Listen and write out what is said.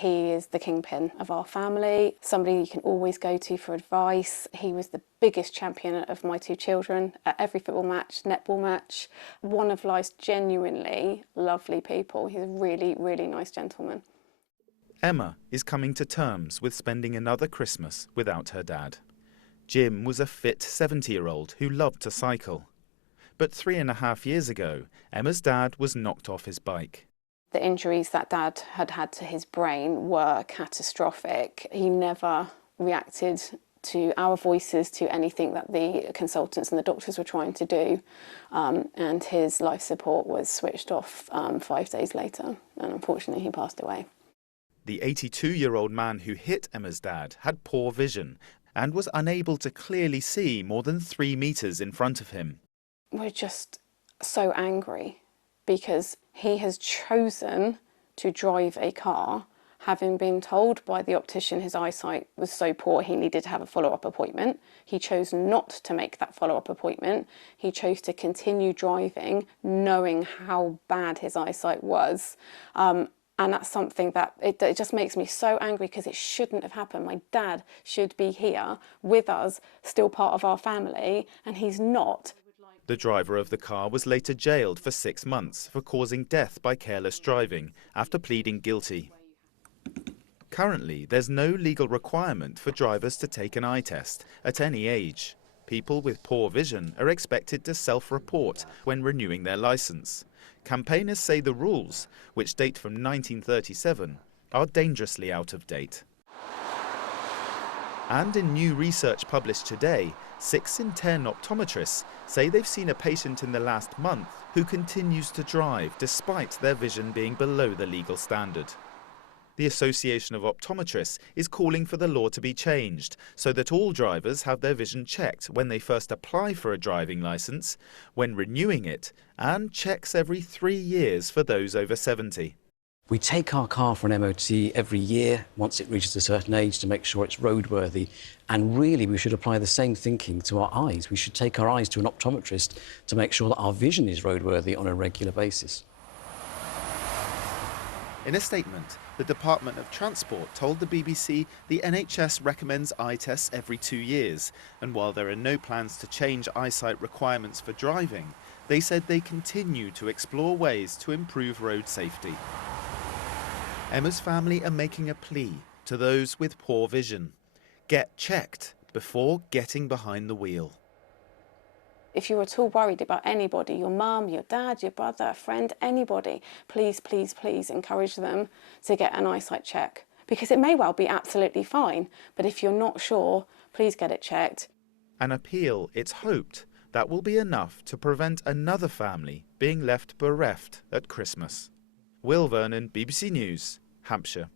He is the kingpin of our family, somebody you can always go to for advice. He was the biggest champion of my two children at every football match, netball match. One of life's genuinely lovely people. He's a really, really nice gentleman. Emma is coming to terms with spending another Christmas without her dad. Jim was a fit 70-year-old who loved to cycle. But 3.5 years ago, Emma's dad was knocked off his bike. The injuries that Dad had had to his brain were catastrophic. He never reacted to our voices, to anything that the consultants and the doctors were trying to do, and his life support was switched off 5 days later, and unfortunately he passed away. The 82-year-old man who hit Emma's dad had poor vision and was unable to clearly see more than 3 meters in front of him. We're just so angry because he has chosen to drive a car, having been told by the optician his eyesight was so poor he needed to have a follow-up appointment. He chose not to make that follow-up appointment. He chose to continue driving, knowing how bad his eyesight was. And that's something that it just makes me so angry because it shouldn't have happened. My dad should be here with us, still part of our family, and he's not. The driver of the car was later jailed for 6 months for causing death by careless driving after pleading guilty. Currently, there's no legal requirement for drivers to take an eye test at any age. People with poor vision are expected to self-report when renewing their licence. Campaigners say the rules, which date from 1937, are dangerously out of date. And in new research published today, 6 in 10 optometrists say they've seen a patient in the last month who continues to drive despite their vision being below the legal standard. The Association of Optometrists is calling for the law to be changed so that all drivers have their vision checked when they first apply for a driving licence, when renewing it, and checks every 3 years for those over 70. We take our car for an MOT every year once it reaches a certain age to make sure it's roadworthy, and really we should apply the same thinking to our eyes. We should take our eyes to an optometrist to make sure that our vision is roadworthy on a regular basis. In a statement, the Department of Transport told the BBC the NHS recommends eye tests every 2 years, and while there are no plans to change eyesight requirements for driving, they said they continue to explore ways to improve road safety. Emma's family are making a plea to those with poor vision. Get checked before getting behind the wheel. If you're at all worried about anybody, your mum, your dad, your brother, a friend, anybody, please, please, please encourage them to get an eyesight check. Because it may well be absolutely fine, but if you're not sure, please get it checked. An appeal, it's hoped, that will be enough to prevent another family being left bereft at Christmas. Will Vernon, BBC News, Hampshire.